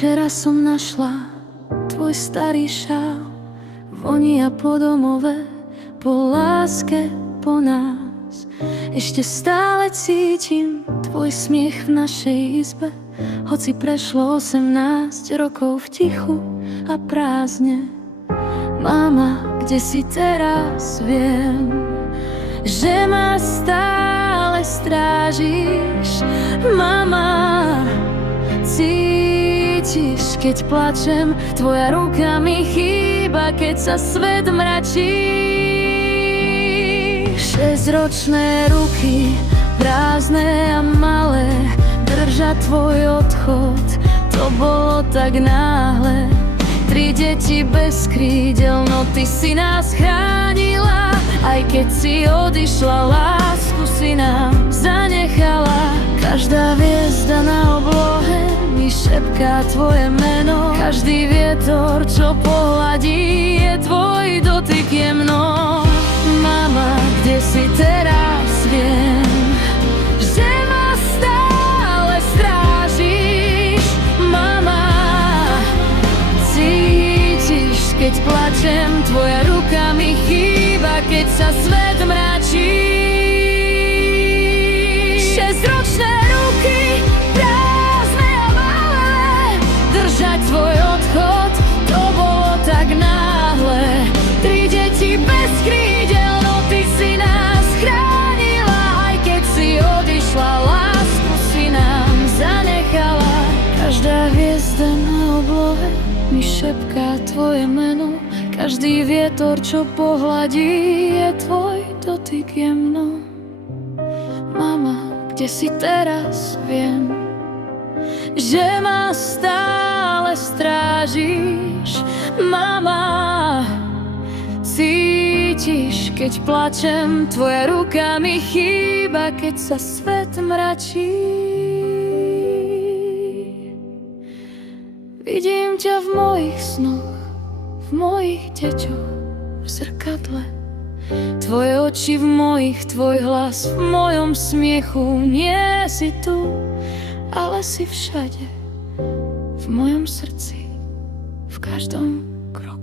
Včera som našla tvoj starý šál, vonia po domove, po láske, po nás. Ešte stále cítim tvoj smiech v našej izbe, hoci prešlo 18 rokov v tichu a prázdne. Mama, kde si teraz? Viem, že ma stále strážiš. Mama, cítiš, keď plačem, tvoja ruka mi chýba, keď sa svet mračí. 6-ročné ruky, prázdne a malé, držať tvoj odchod, to bolo tak náhle. 3 deti bez krídel, no ty si nás chránila. Aj keď si odišla, lásku si nám zanechala. Každá hviezda na oblohe mi šepká tvoje meno. Každý vietor, čo pohladí, je tvoj dotyk jemno. Mama, kde si teraz? Viem, že ma stále strážiš. Mama, cítiš, keď plačem, tvoja ruka mi chýba, keď sa svet mračí. 6-ročné ruky, prázdne a malé, držať tvoj odchod, to bolo tak náhle. 3 deti bez krídel, no ty si nás chránila. Aj keď si odišla, lásku si nám zanechala. Každá hviezda na oblohe mi šepká tvoje meno. Každý vietor, čo pohladí, je tvoj dotyk jemno. Mama, kde si teraz? Viem, že ma stále strážiš. Mama, cítiš, keď plačem, tvoja ruka mi chýba, keď sa svet mračí. Vidím ťa v mojich snoch, v mojich deťoch, v zrkadle. Tvoje oči v mojich, tvoj hlas v mojom smiechu. Nie si tu, ale si všade, v mojom srdci, v každom kroku.